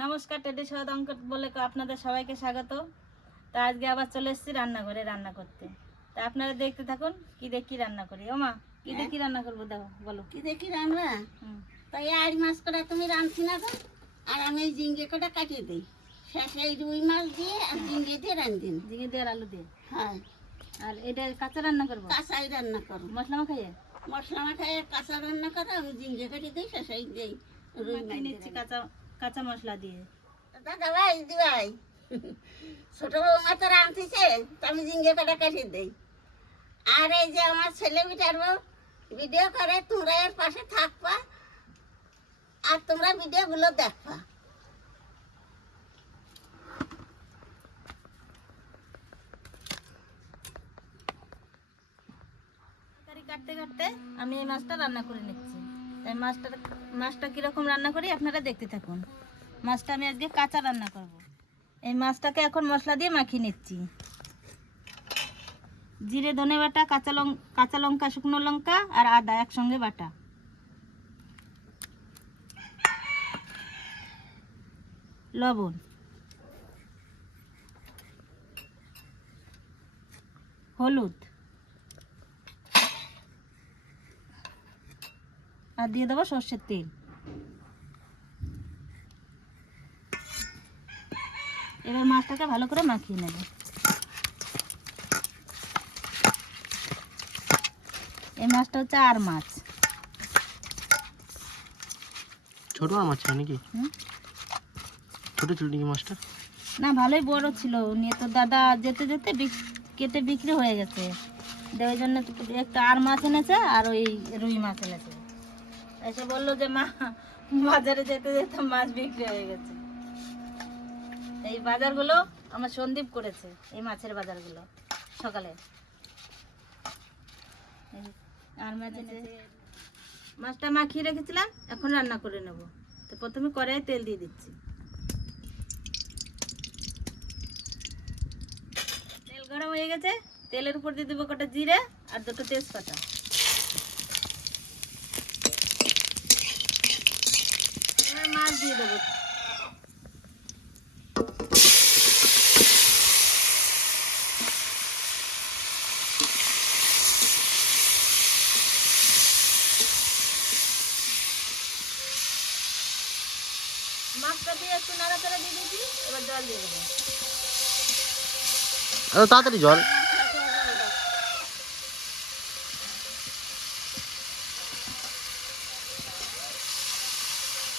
নমস্কার টেডি সহদ অঙ্ক বলে আপনাদের সবাইকে স্বাগত। তা আজকে আবার চলে এসেছি রান্নাঘরে রান্না করতে। তা আপনারা দেখতে থাকুন কি দেখি রান্না করি। ও মা কি দেখি রান্না করব দেখো বলো। কি দেখি রান্না? হুম। তাই আড় মাছ করে তুমি রাঁধছি না তো? আর আমি এই জিঙ্গে কটা কাটিয়ে দিই। শেষে এই রুই মাছ দিয়ে আর জিঙ্গে দিয়ে রাঁধিন ঝিঙে দিয়ে আর আলু দিয়ে? হ্যাঁ। আর এটা কাঁচা রান্না করব? কাঁচাই রান্না করো মশলা মাখাইয়ে? মশলা মাখায় কাঁচা রান্না করো আমি জিঙ্গে কাটিয়ে দিই শেষে দিই রুই মাছ নিচ্ছি কাঁচা কাঁচা মশলা দিয়ে। দাদা ভাই দি ভাই ছোট বৌমা তো রাঁধতেছে আমি জিঙ্গে কটা কাটিয়ে দিই। আর এই যে আমার ছেলে বিটার বউ ভিডিও করে তোমরা এর পাশে থাকবা আর তোমরা ভিডিওগুলো দেখবা। কাটতে কাটতে আমি এই মাছটা রান্না করে নিচ্ছি। তাই মাছটা মাছটা কীরকম রান্না করি আপনারা দেখতে থাকুন। মাছটা আমি আজকে কাঁচা রান্না করব। এই মাছটাকে এখন মশলা দিয়ে মাখিয়ে নিচ্ছি। জিরে, ধনে বাটা, কাঁচা লঙ্কা কাঁচা লঙ্কা, শুকনো লঙ্কা আর আদা, একসঙ্গে বাটা। লবণ। হলুদ। আর দিয়ে দেবো সর্ষের তেল। এবার মাছটাকে ভালো করে মাখিয়ে নেব। এই মাছটা হচ্ছে আর মাছ। ছোট আর মাছ নাকি? হুম? ছোট ছিল নাকি মাছটা? না ভালোই বড় ছিল। নিয়ে তো দাদা যেতে যেতে কেটে বিক্রি হয়ে গেছে। ওই জন্য একটা আর মাছ এনেছে আর ওই রুই মাছ এনেছে। এসে বলল যে, মা, বাজারে যেতে যেতে মাছ বিক্রি হয়ে গেছে। এই বাজারগুলো আমার সন্দীপ করেছে, এই মাছের বাজারগুলো সকালে। আর মাছ মাছটা মাখিয়ে রেখেছিলাম, এখন রান্না করে নেব। তো প্রথমে কড়াই তেল দিয়ে দিচ্ছি। তেল গরম হয়ে গেছে, তেলের উপর দিয়ে দেবো কটা জিরে আর দুটো তেজপাতা এবার মাছ দিয়ে দেবো। মাছটা দিয়ে একটু নাড়াচাড়া দিয়ে দিয়েছি, এবার জল দিয়ে দেবো। তাড়াতাড়ি জল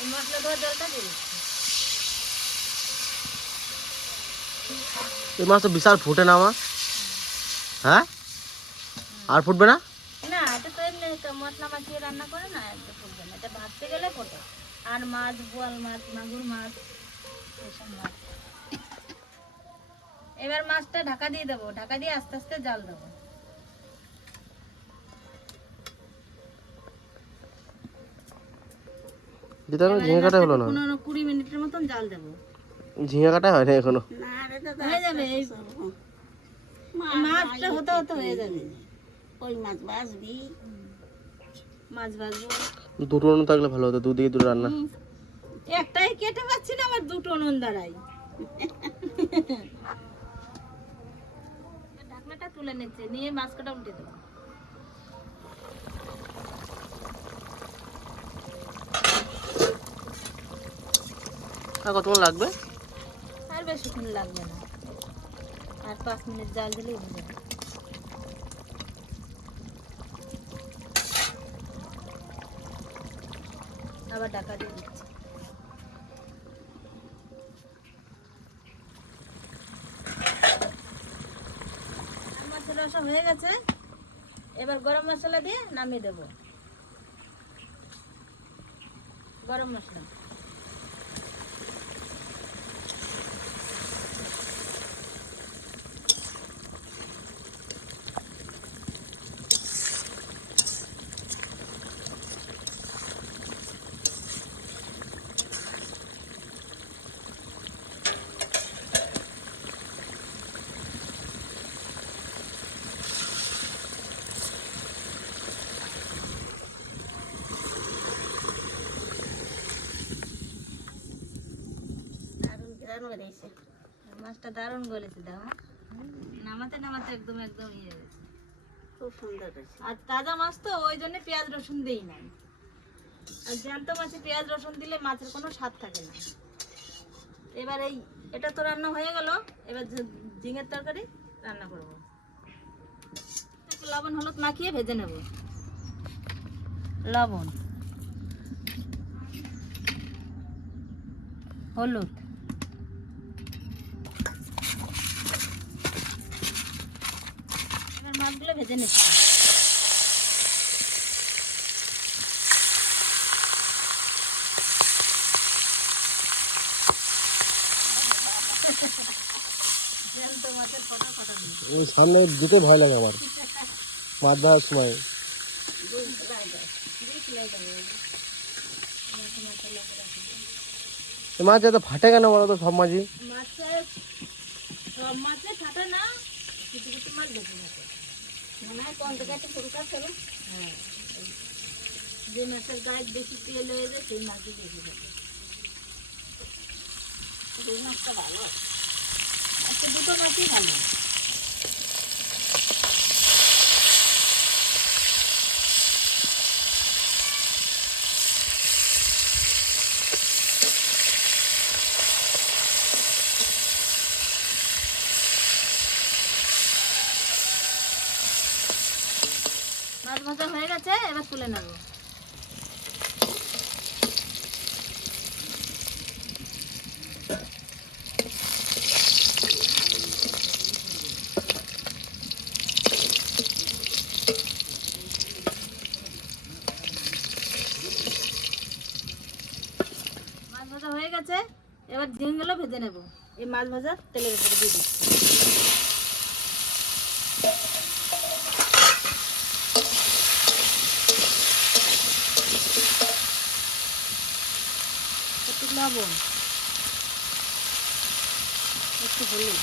এই মশলা ধোয়া জলটা এই মাছ তো বিশাল ফুটে না আমার হ্যাঁ? আর ফুটবে না? না এটা তো এমনি তো মশলা মাখিয়ে রান্না করে না এটা ফুটবে না। এটা ভাজতে গেলে ফোটে। আর মাছ বোয়াল মাছ মাগুর মাছ এসব মাছ। এবার মাছটা ঢাকা দিয়ে দেবো। ঢাকা দিয়ে আস্তে আস্তে জাল দেবো। যেটা আমি ঝিঙে কাটা হলো না? পনেরো কুড়ি মিনিটের মতন জাল দেবো। ঝিঙে কাটা এখনও? না রে দাদা হয়ে যাবে মাছটা হতে হতে হয়ে যাবে। ওই মাছ বাসবি? মাছ ভাজবো দুটো অনু থাকলে ভালো হতো দুদিকে দুটো রান্না। একটাই কেটে পাচ্ছি না আবার দুটো নুন দাঁড়াই। ঢাকনাটা তুলে নিচ্ছে নিয়ে মাছটা উল্টে দেবো। আর কতক্ষণ লাগবে? আর বেশিক্ষণ লাগবে না। আর পাঁচ মিনিট জাল দিলেই হয়ে আবার ঢাকা দিয়ে দিচ্ছি। মাছের হয়ে গেছে। এবার গরম মশলা দিয়ে নামিয়ে দেব। গরম মশলা। মাছটা দারুণ গলেছে দেখো নামাতে নামাতে একদম একদম ইয়ে হয়েছে খুব সুন্দর আর তাজা মাছ তো ওই জন্য পেঁয়াজ রসুন দেই নাই। আর জ্যান্ত মাছে পেঁয়াজ রসুন দিলে মাছের কোনো স্বাদ থাকে না। এবার এই এটা তো রান্না হয়ে গেল এবার ঝিঙের তরকারি রান্না করব। একটু লবণ হলুদ মাখিয়ে ভেজে নেব। লবণ। হলুদ। মাছগুলো ভেজে নিচ্ছি জ্যান্ত মাছের ফটা ফটা দিয়ে ওই সামনে যেতে ভয় লাগে আমার। মাছ ধরার সময়। এ মাছ এত ফাটে কেন বলো তো সব মাছই? মাছের সব মাছে ফাটে না কিছু কিছু মাছ বেশি থাকে। মনে হয় কোন জায়গাতে ফুলকা হ্যাঁ। যে মাছের গায়ে বেশি তেল হয়ে যায় সেই মাছই বেশি থাকে সেই মাছটা ভালো। আচ্ছা দুটো মাছই ভালো মাছ ভাজা হয়ে গেছে এবার তুলে নেব। মাছ ভাজা হয়ে গেছে, এবার ঝিঙ্গুলো ভেজে নেব। এই মাছ ভাজা তেলের উপরে দিয়ে দিচ্ছি একটু লবণ। একটু হলুদ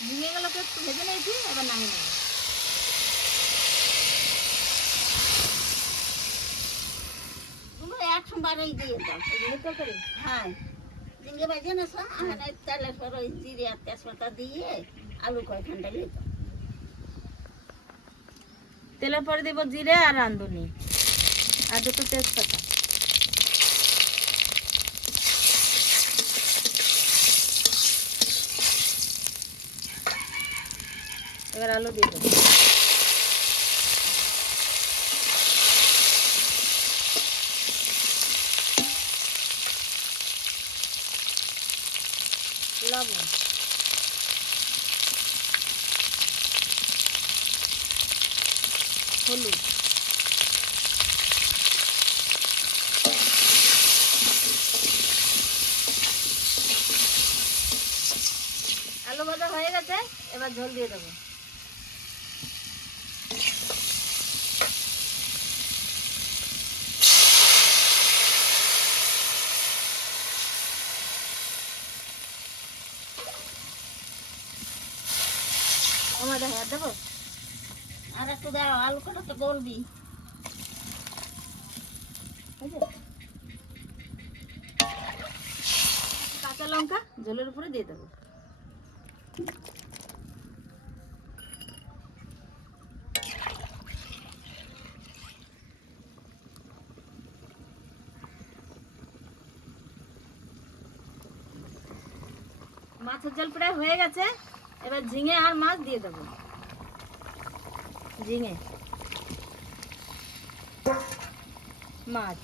ঝিঙেগুলোকে একটু ভেজে নিয়েছি এবার নামিয়ে নেব। তুমি একসঙ্বারেই দিয়ে দাও। এগুলো তো করি। হ্যাঁ। ঝিঙ্গে বাজে না সব আমার তেলের পর ওই জিরে আর তেজপাতা দিয়ে আলু কয়খানটা দাও তেলের পরে দিব জিরে আর রাঁধুনি আর দুটো তেজপাতা। এবার আলু দিয়ে দেবো লবণ হলুদ আলু ভাজা হয়ে গেছে, এবার ঝোল দিয়ে দেবো। দেবো? আর একটু দাও বলবি? কাঁচা লঙ্কা ঝোলের উপরে দিয়ে দেবো। মাছের জল প্রায় হয়ে গেছে। এবার ঝিঙে আর মাছ দিয়ে দেবো। ঝিঙে। মাছ।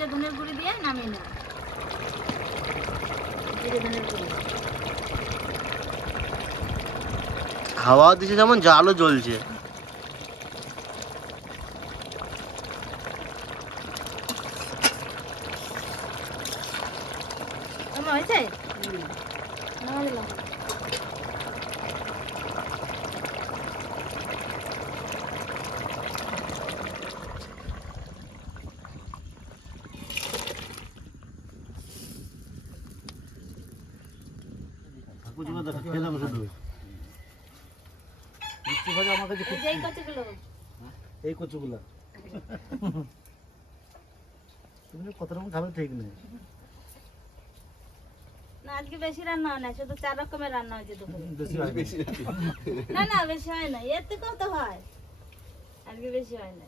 জিরে ধনের গুঁড়ি দিয়ে নামিয়ে নেব। জিরে ধনের গুঁড়ি। হাওয়া দিচ্ছে যেমন জালও জ্বলছে। হয়েছে? কচুগুলো। তুমি কত রকম খাবে ঠিক নেই। না আজকে বেশি রান্না হয় না শুধু চার রকমের রান্না হয়েছে দুপুরে। বেশি হয় না। না না বেশি হয় না এর থেকেও তো হয়। আজকে বেশি হয় না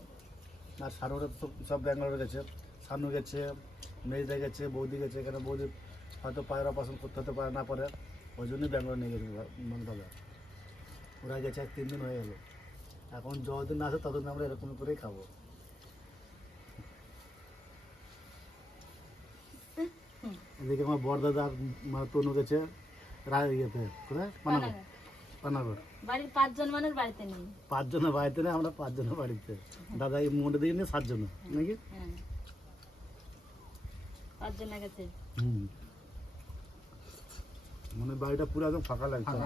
আর সারোরা সব সব ব্যাঙ্গালোরে গেছে। সানু গেছে মেজদা গেছে বৌদি গেছে। এখানে বৌদি হয়তো পায়রা পছন্দ করতে হতে পারে না পারে। ওই জন্যই ব্যাঙ্গালোর নিয়ে গেছে মনে দাদা ওরা গেছে এক তিন দিন হয়ে গেল। এখন যতদিন আসে ততদিন আমরা এরকম করেই খাব। এদিকে আমার বড়দাদা আর মানে তনু গেছে রায় ইয়েতে কোথায়? পানাগড়। পানাগড়। বাড়ির পাঁচজন মানুষ বাড়িতে নেই। পাঁচজনের বাড়িতে নেই আমরা বাড়িতে। দাদা এই মোটে দিয়ে নিয়ে সাতজন নাকি? হ্যাঁ। পাঁচজন গেছে হুম। মানে বাড়িটা পুরো একদম ফাঁকা লাগছে।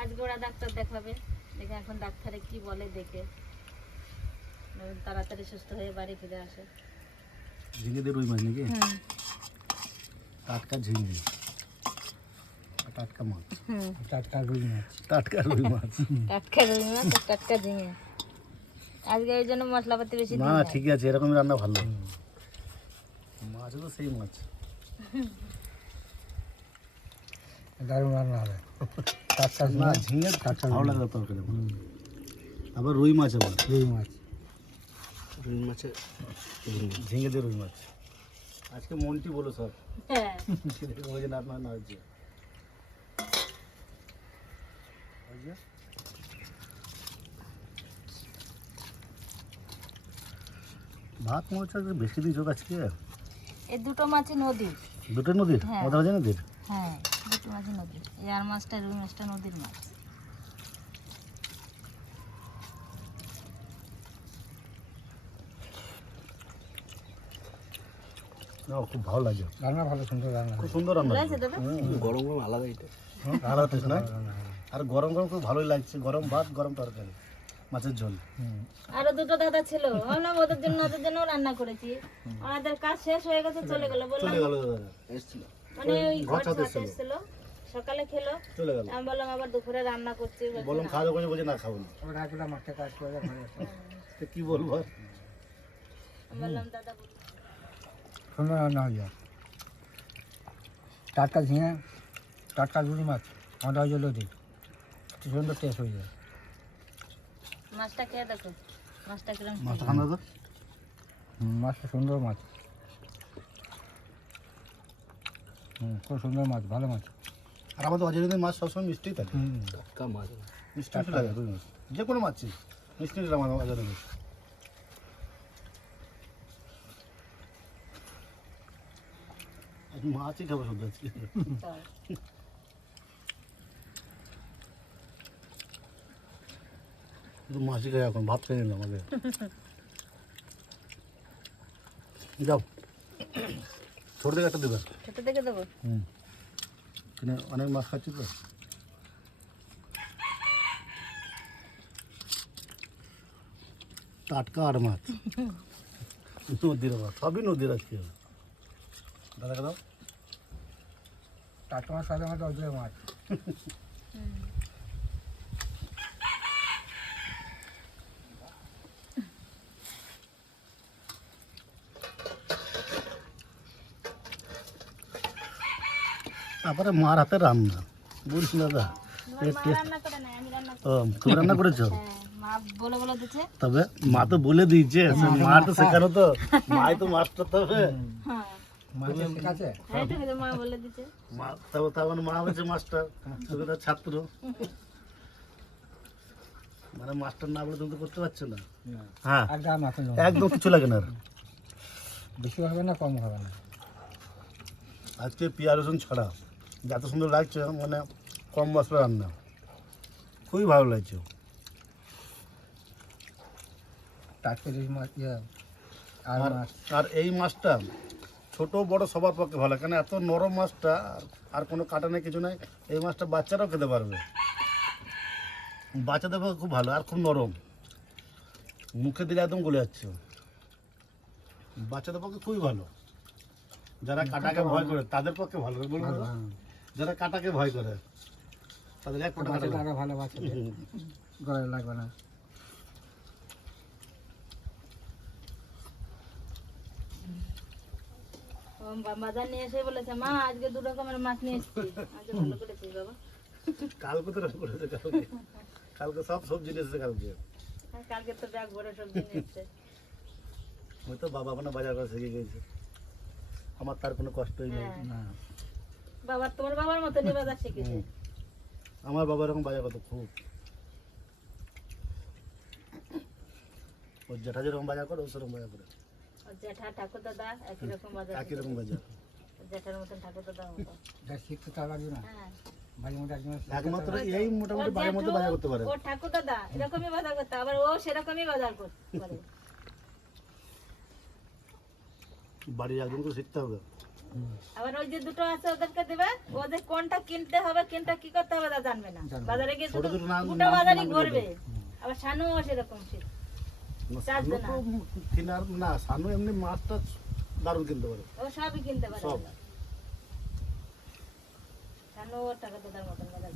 আজকে ওরা ডাক্তার দেখাবে। দেখে এখন ডাক্তারে কি বলে দেখে। তাড়াতাড়ি সুস্থ হয়ে বাড়ি ফিরে আসে। ঝিঙে দিয়ে রুই মাছ নাকি? টাটকা ঝিঙে। টাটকা মাছ। টাটকা রুই মাছ। টাটকা রুই মাছ। টাটকা রুই মাছ টাটকা ঝিঙে। আজকে এই জন্য মশলাপাতি বেশি না না। আছে এরকমই রান্না ভালো। মাছ তো সেই মাছ। দারুণ রান্না হবে। টাটকা না ঝিঙে ভালো লাগে তরকারি আবার রুই মাছ আবার রুই মাছ। রুই মাছে? ঝিঙে দিয়ে রুই মাছ। আজকে মনটি বলো হ্যাঁ। না হয়েছে ভাত মনে হচ্ছে আজকে বেশি দিয়েছ আজকে? এই দুটো মাছই নদী দুটো নদীর? হ্যাঁ। মধ্যে নদীর? হ্যাঁ। দুটো মাছই নদীর। এই আর মাছটা রুই মাছটা নদীর মাছ। খুব ভালো লাগে। রান্না ভালো সুন্দর রান্না। খুব সুন্দর রান্না। ভালো আছে দাদা গরম গরম আলাদা এটা। আলাদা টেস্ট না? আর গরম গরম খুব ভালোই লাগছে। গরম ভাত গরম তরকারি মাছের ঝোল। আরও দুটো দাদা ছিল। ভাবলাম ওদের জন্য ওদের জন্য রান্না করেছি। ওনাদের কাজ শেষ হয়ে গেছে চলে গেল। বললাম চলে গেল দাদা। এসছিল। মানে ওই ঘর। এসেছিল। সকালে খেলো। চলে গেল। আমি বললাম আবার দুপুরে রান্না করছি। বললাম খাওয়া দাওয়া করে বলছে না খাব না। ওরা একটা মাঠে কাজ করে ঘরে তো কি বলব? আর? বললাম দাদা। সুন্দর রান্না হয়ে যায় টাটকা ঝিঙে টাটকা রুই মাছ আমাদের ওই জন্য দিই কি সুন্দর টেস্ট হয়ে যায়। মাছটা খেয়ে দেখো। মাছটা কিরম মাছটা খান দাদা। মাছটা সুন্দর মাছ। হুম খুব সুন্দর মাছ ভালো মাছ। আর আমাদের অজয় মাছ সবসময় মিষ্টি থাকে। টাটকা মাছ। মিষ্টি লাগে যে কোনো মাছই মিষ্টি আমাদের মাছ মাছই খাব শুধু আজকে। শুধু মাছই খাই এখন ভাত খেয়ে নিলাম আগে। যাও। ছোট থেকে একটা দেবে। খেতে দেখে দেবো? হুম। কিনে অনেক মাছ খাচ্ছি তো। টাটকা আর মাছ। নদীর মাছ, সবই নদীর আজকে। দাদা দাও। টাটকা মাছ সাদা মাছ অজয় মাছ। তারপরে মার হাতে রান্না। বলিস দাদা তোমার মা রান্না করে নাই আমি রান্না করি। ও তুমি রান্না করেছ? হ্যাঁ বলে বলে দিচ্ছে। তবে মা তো বলে দিয়েছে মা তো শেখানো তো। মাই তো মাস্টার তবে। হ্যাঁ। হ্যাঁ মা বলে দিচ্ছে। মা তবে তার মানে মা হয়েছে মাস্টার তুমি ছাত্র। মানে মাস্টার না বলে তুমি তো করতে পারছ না। হ্যাঁ। একদম একদম কিছু লাগে না বেশি হবে না কম হবে না। আজকে পেঁয়াজ রসুন ছাড়া। যত সুন্দর লাগছে মানে কম মশলা রান্না। খুবই ভালো লাগছে। আর আর এই মাছটা ছোট বড় সবার পক্ষে ভালো কেন এত নরম মাছটা আর- কোনো কাটা নেই কিছু নাই এই মাছটা বাচ্চারাও খেতে পারবে। বাচ্চাদের পক্ষে খুব ভালো আর খুব নরম। মুখে দিলে একদম গলে যাচ্ছে। বাচ্চাদের পক্ষে খুবই ভালো। যারা কাটাকে ভয় করে তাদের পক্ষে ভালো। যারা কাটাকে ভয় করে তাদের এক ফোঁটা কাটা লাগবে। ভালো হুম। গলায় লাগবে না। বাজার নিয়ে এসে বলেছে মা আজকে দু রকমের মাছ নিয়ে এসেছি। আজকে ভালো করেছিস বাবা। কালকে তো রান্না করেছে কালকে। কালকে সব সবজি নিয়ে এসেছে কালকে। কালকে তো ব্যাগ ভরে সবজি নিয়ে এসছে। ওই তো বাবা বাজার করা শিখে গেছে। আমার তার কোনো কষ্টই নেই। হ্যাঁ। না। বাবার তোমার বাবার মতনই বাজার শিখেছে আমার বাবা এরকম বাজার করতো খুব। ওর জেঠা যেরকম বাজার করে ও সেরকম বাজার করে। ওর ঠাকুর দাদা একই রকম বাজার একই রকম বাজার ওর মতন ঠাকুর দাদার মতো যা শিখতে তা লাগবে না? হ্যাঁ। বাড়ির একজন একমাত্র এই মোটামুটি বাড়ির মধ্যে বাজার করতে পারে। ওর ঠাকুর দাদা এরকমই বাজার করতে আবার ও সেরকমই বাজার বাড়ির একজনকে শিখতে হবে। আবার ওই যে দুটো আছে ওদেরকে দেবে ওদের কোনটা কিনতে হবে কোনটা কি করতে হবে তা জানবে না। বাজারে গিয়ে দুটো বাজারই ঘুরবে আবার সানু সেরকম চারজনা। সানু তো কিনার না সানু এমনি মাছটা দারুণ কিনতে পারে। ও সবই কিনতে পারে। সব। ওর টাকা দাদার মতন বাজার